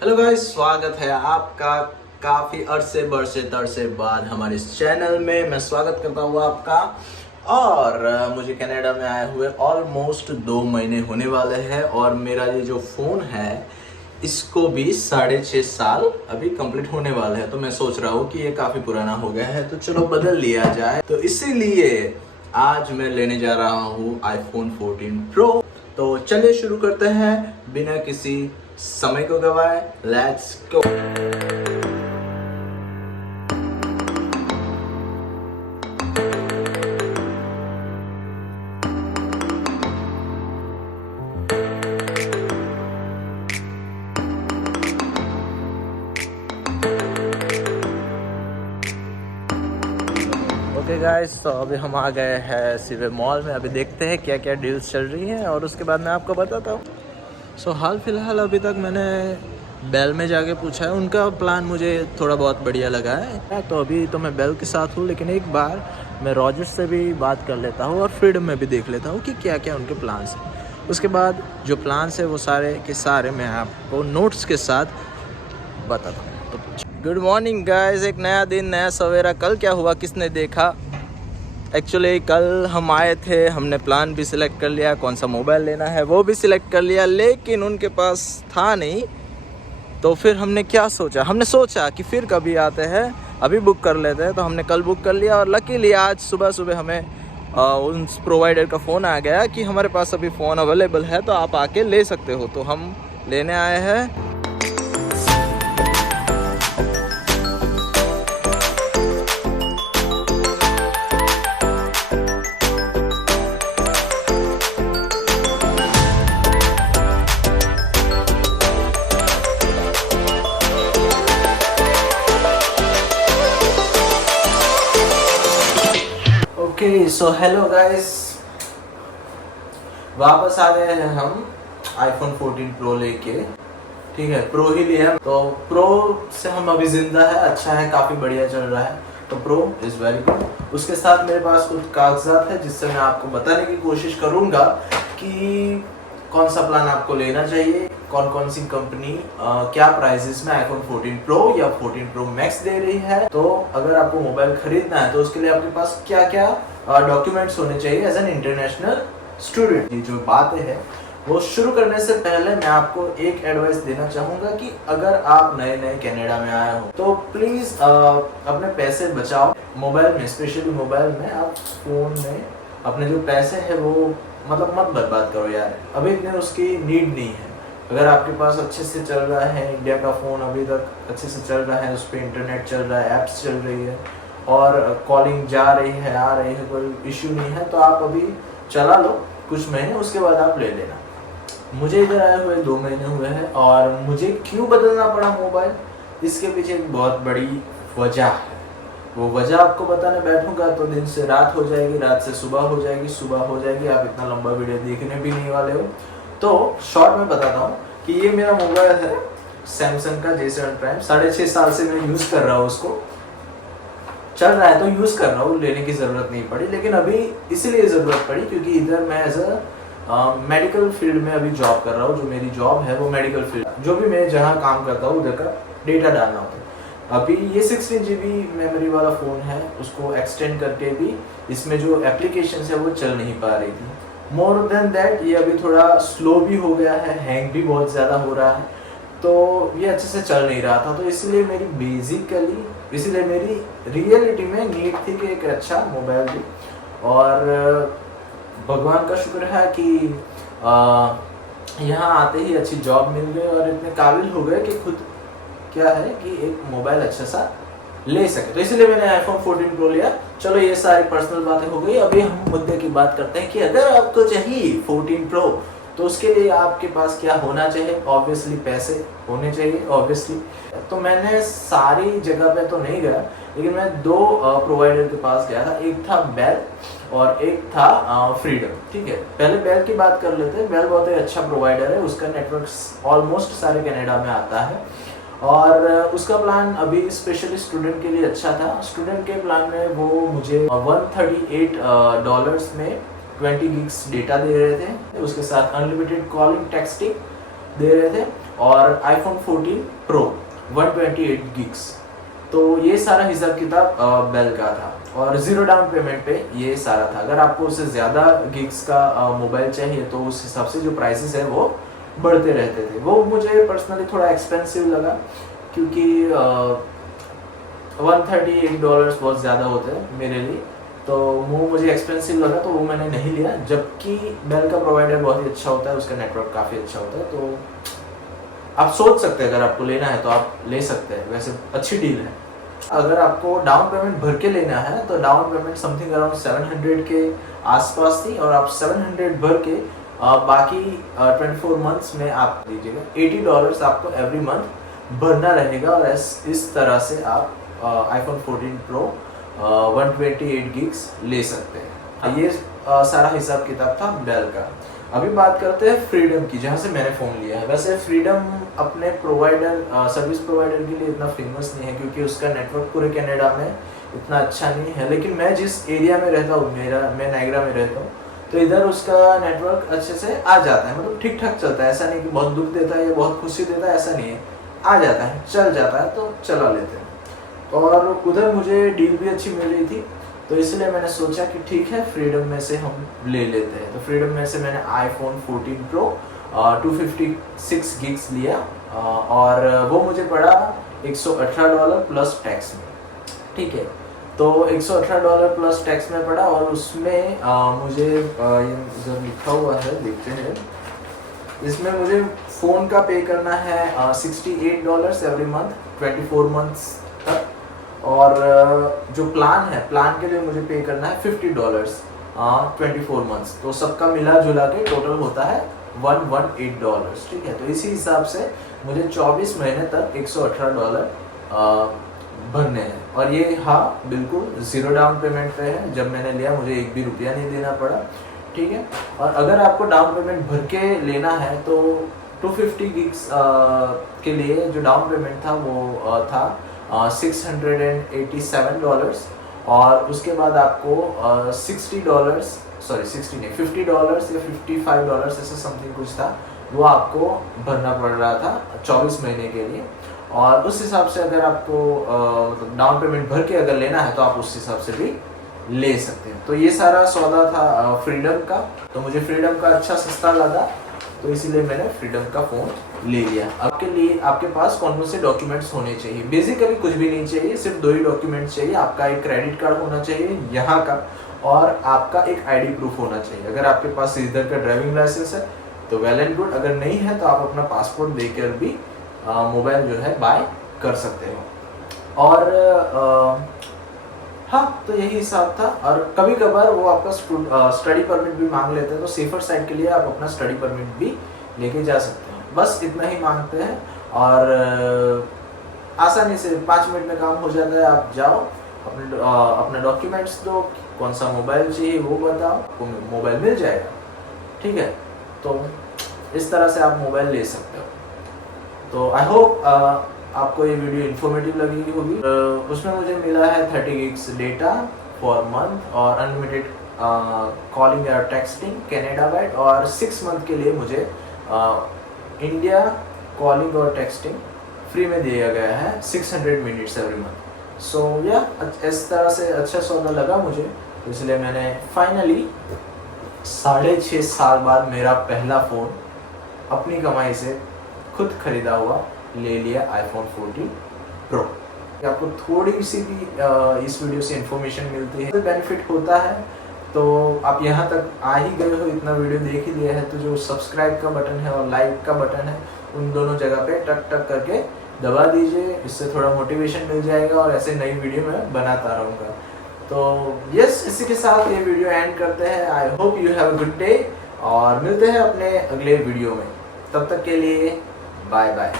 Hello guys, स्वागत है आपका काफ़ी अरसे बरसे तरसे बाद हमारे इस चैनल में। मैं स्वागत करता हूँ आपका। और मुझे कनाडा में आए हुए ऑलमोस्ट 2 महीने होने वाले हैं और मेरा ये जो फ़ोन है इसको भी 6.5 साल अभी कंप्लीट होने वाले हैं। तो मैं सोच रहा हूँ कि ये काफ़ी पुराना हो गया है, तो चलो बदल लिया जाए। तो इसीलिए आज मैं लेने जा रहा हूँ आईफोन 14 प्रो। तो चलिए शुरू करते हैं बिना किसी समय को गवाए। Let's go. ओके गाइस, तो अभी हम आ गए हैं सीवे मॉल में। अभी देखते हैं क्या क्या डील्स चल रही हैं और उसके बाद मैं आपको बताता हूँ। सो हाल फिलहाल अभी तक मैंने बेल में जाके पूछा है, उनका प्लान मुझे थोड़ा बहुत बढ़िया लगा है। तो अभी तो मैं बेल के साथ हूँ, लेकिन एक बार मैं रॉजर्स से भी बात कर लेता हूँ और फ्रीडम में भी देख लेता हूँ कि क्या क्या उनके प्लान्स हैं। उसके बाद जो प्लान्स है वो सारे के सारे मैं आपको नोट्स के साथ बताता हूँ। तो गुड मॉर्निंग गाइस, एक नया दिन, नया सवेरा। कल क्या हुआ किसने देखा? एक्चुअली कल हम आए थे, हमने प्लान भी सिलेक्ट कर लिया, कौन सा मोबाइल लेना है वो भी सिलेक्ट कर लिया, लेकिन उनके पास था नहीं। तो फिर हमने क्या सोचा, हमने सोचा कि फिर कभी आते हैं, अभी बुक कर लेते हैं। तो हमने कल बुक कर लिया और लकीली आज सुबह सुबह हमें उन प्रोवाइडर का फ़ोन आ गया कि हमारे पास अभी फ़ोन अवेलेबल है, तो आप आके ले सकते हो। तो हम लेने आए हैं। ओके सो हेलो गाइस, वापस आ गए हैं हम आईफोन 14 प्रो लेके। ठीक है, प्रो ही लिया। तो प्रो से हम अभी जिंदा है, अच्छा है, काफ़ी बढ़िया चल रहा है। तो प्रो इज़ वेरी गुड। उसके साथ मेरे पास कुछ कागजात है जिससे मैं आपको बताने की कोशिश करूँगा कि कौन सा प्लान आपको लेना चाहिए, कौन कौन सी कंपनी क्या प्राइसेस में आईफोन 14 प्रो या 14 प्रो मैक्स दे रही है। तो अगर आपको मोबाइल खरीदना है तो उसके लिए आपके पास क्या क्या डॉक्यूमेंट्स होने चाहिए एज एन इंटरनेशनल स्टूडेंट। ये जो बातें हैं वो शुरू करने से पहले मैं आपको एक एडवाइस देना चाहूँगा कि अगर आप नए नए कनाडा में आए हो तो प्लीज़ अपने पैसे बचाओ। मोबाइल में, स्पेशली मोबाइल में, आप फ़ोन में अपने जो पैसे हैं वो मतलब मत बर्बाद करो यार। अभी इतने उसकी नीड नहीं है। अगर आपके पास अच्छे से चल रहा है, इंडिया का फ़ोन अभी तक अच्छे से चल रहा है, उस पर इंटरनेट चल रहा है, ऐप्स चल रही है और कॉलिंग जा रही है, आ रही है, कोई इश्यू नहीं है, तो आप अभी चला लो कुछ महीने, उसके बाद आप ले लेना। मुझे इधर आए हुए 2 महीने हुए हैं और मुझे क्यों बदलना पड़ा मोबाइल, इसके पीछे एक बहुत बड़ी वजह है। वो वजह आपको बताने बैठूंगा तो दिन से रात हो जाएगी, रात से सुबह हो जाएगी, सुबह हो जाएगी, आप इतना लंबा वीडियो देखने भी नहीं वाले हो। तो शॉर्ट में बताता हूँ कि ये मेरा मोबाइल है सैमसंग का J7 प्राइम। 6.5 साल से मैं यूज़ कर रहा हूँ, उसको चल रहा है तो यूज़ कर रहा हूँ, लेने की ज़रूरत नहीं पड़ी। लेकिन अभी इसलिए ज़रूरत पड़ी क्योंकि इधर मैं एज अ मेडिकल फील्ड में अभी जॉब कर रहा हूँ। जो मेरी जॉब है वो मेडिकल फील्ड, जो भी मैं जहाँ काम करता हूँ उधर का डेटा डालना होता है। अभी ये 16 GB मेमोरी वाला फ़ोन है, उसको एक्सटेंड करके भी इसमें जो एप्लीकेशन है वो चल नहीं पा रही थी। मोर देन दैट ये अभी थोड़ा स्लो भी हो गया है, हैंग भी बहुत ज़्यादा हो रहा है, तो ये अच्छे से चल नहीं रहा था। तो इसलिए मेरी रियलिटी में नीड थी कि एक अच्छा मोबाइल दूँ। और भगवान का शुक्र है कि यहाँ आते ही अच्छी जॉब मिल गई और इतने काबिल हो गए कि खुद क्या है कि एक मोबाइल अच्छा सा ले सके। तो इसलिए मैंने आईफोन 14 प्रो लिया। चलो ये सारी पर्सनल बातें हो गई, अभी हम मुद्दे की बात करते हैं कि अगर आपको चाहिए 14 प्रो तो उसके लिए आपके पास क्या होना चाहिए। ऑब्वियसली पैसे होने चाहिए, ऑब्वियसली। तो मैंने सारी जगह पे तो नहीं गया, लेकिन मैं 2 प्रोवाइडर के पास गया था। एक था बेल और एक था फ्रीडम। ठीक है, पहले बेल की बात कर लेते हैं। बेल बहुत ही अच्छा प्रोवाइडर है, उसका नेटवर्क ऑलमोस्ट सारे कनाडा में आता है और उसका प्लान अभी स्पेशली स्टूडेंट के लिए अच्छा था। स्टूडेंट के प्लान में वो मुझे $138 में 20 gigs डेटा दे रहे थे, उसके साथ अनलिमिटेड कॉलिंग टेक्सटिंग दे रहे थे और iPhone 14 Pro 128 gigs। तो ये सारा हिसाब किताब बेल का था और ज़ीरो डाउन पेमेंट पे ये सारा था। अगर आपको उससे ज़्यादा गिग्स का मोबाइल चाहिए तो उस हिसाब से जो प्राइसेस है वो बढ़ते रहते थे। वो मुझे पर्सनली थोड़ा एक्सपेंसिव लगा क्योंकि $138 बहुत ज़्यादा होते हैं मेरे लिए, तो वो मुझे एक्सपेंसिव लगा तो वो मैंने नहीं लिया। जबकि बेल का प्रोवाइडर बहुत ही अच्छा होता है, उसका नेटवर्क काफ़ी अच्छा होता है, तो आप सोच सकते हैं अगर आपको लेना है तो आप ले सकते हैं, वैसे अच्छी डील है। अगर आपको डाउन पेमेंट भर के लेना है तो डाउन पेमेंट समथिंग अराउंड 700 के आसपास थी और आप 700 भर के बाकी 24 मंथ्स में आप दीजिएगा। $80 आपको एवरी मंथ भरना रहेगा और इस तरह से आप iPhone 14 Pro 128 gigs ले सकते हैं। ये सारा हिसाब किताब था बेल का। अभी बात करते हैं फ्रीडम की, जहाँ से मैंने फ़ोन लिया है। वैसे फ्रीडम अपने प्रोवाइडर सर्विस प्रोवाइडर के लिए इतना फेमस नहीं है क्योंकि उसका नेटवर्क पूरे कनाडा में इतना अच्छा नहीं है, लेकिन मैं जिस एरिया में रहता हूँ, मैं नायग्रा में रहता हूँ, तो इधर उसका नेटवर्क अच्छे से आ जाता है, मतलब ठीक ठाक चलता है। ऐसा नहीं कि बहुत दुख देता है या बहुत खुशी देता है, ऐसा नहीं है, आ जाता है, चल जाता है, तो चला लेते हैं। और उधर मुझे डील भी अच्छी मिल रही थी, तो इसलिए मैंने सोचा कि ठीक है फ्रीडम में से हम ले लेते हैं। तो फ्रीडम में से मैंने iPhone 14 Pro 256 gigs लिया और वो मुझे पड़ा $118 प्लस टैक्स में। ठीक है, तो $118 प्लस टैक्स में पड़ा और उसमें मुझे जब लिखा हुआ है देखते हैं, इसमें मुझे फ़ोन का पे करना है $68 एवरी मंथ 24 मंथ्स तक, और जो प्लान है, प्लान के लिए मुझे पे करना है $50 24 मंथ्स। तो सबका मिला जुला के टोटल होता है $118। ठीक है, तो इसी हिसाब से मुझे 24 महीने तक $118 भरने हैं। और ये हाँ बिल्कुल ज़ीरो डाउन पेमेंट पे है, जब मैंने लिया मुझे एक भी रुपया नहीं देना पड़ा। ठीक है, और अगर आपको डाउन पेमेंट भर के लेना है तो 250 gigs के लिए जो डाउन पेमेंट था वो था $687 और उसके बाद आपको $50 या $55 ऐसा समथिंग कुछ था, वो आपको भरना पड़ रहा था 24 महीने के लिए। और उस हिसाब से अगर आपको डाउन पेमेंट भर के अगर लेना है तो आप उस हिसाब से भी ले सकते हैं। तो ये सारा सौदा था फ्रीडम का, तो मुझे फ्रीडम का अच्छा सस्ता लगा, तो इसीलिए मैंने फ्रीडम का फ़ोन ले लिया। आपके लिए आपके पास कौन कौन से डॉक्यूमेंट्स होने चाहिए? बेसिकली कुछ भी नहीं चाहिए, सिर्फ 2 ही डॉक्यूमेंट्स चाहिए। आपका एक क्रेडिट कार्ड होना चाहिए यहाँ का, और आपका एक आईडी प्रूफ होना चाहिए। अगर आपके पास इधर का ड्राइविंग लाइसेंस है तो वेल एंड गुड, अगर नहीं है तो आप अपना पासपोर्ट देकर भी मोबाइल जो है बाय कर सकते हो। और हाँ, तो यही हिसाब था। और कभी कभार वो आपका स्टडी परमिट भी मांग लेते हैं, तो सेफर साइड के लिए आप अपना स्टडी परमिट भी लेके जा सकते हैं। बस इतना ही मांगते हैं और आसानी से 5 मिनट में काम हो जाता है। आप जाओ, अपने डॉक्यूमेंट्स दो, कौन सा मोबाइल चाहिए वो बताओ, आपको मोबाइल मिल जाएगा। ठीक है, तो इस तरह से आप मोबाइल ले सकते हो। तो आई होप आपको ये वीडियो इन्फॉर्मेटिव लगी होगी। उसमें मुझे मिला है 30 gigs डेटा फॉर मंथ और अनलिमिटेड कॉलिंग या टेक्सटिंग कनाडा वाइड, और 6 मंथ के लिए मुझे इंडिया कॉलिंग और टेक्सटिंग फ्री में दिया गया है 600 मिनट्स एवरी मंथ। सो या इस तरह से अच्छा सौदा लगा मुझे, तो इसलिए मैंने फाइनली 6.5 साल बाद मेरा पहला फ़ोन अपनी कमाई से खुद खरीदा हुआ ले लिया iPhone 14 Pro। आपको थोड़ी सी भी इस वीडियो से इन्फॉर्मेशन मिलती है, बेनिफिट होता है, तो आप यहाँ तक आ ही गए हो, इतना वीडियो देख ही लिया है, तो जो सब्सक्राइब का बटन है और लाइक का बटन है, उन दोनों जगह पे टक टक करके दबा दीजिए। इससे थोड़ा मोटिवेशन मिल जाएगा और ऐसे नई वीडियो मैं बनाता रहूँगा। तो यस, इसी के साथ ये वीडियो एंड करते हैं। I hope you have a good day और मिलते हैं अपने अगले वीडियो में। तब तक के लिए बाय बाय।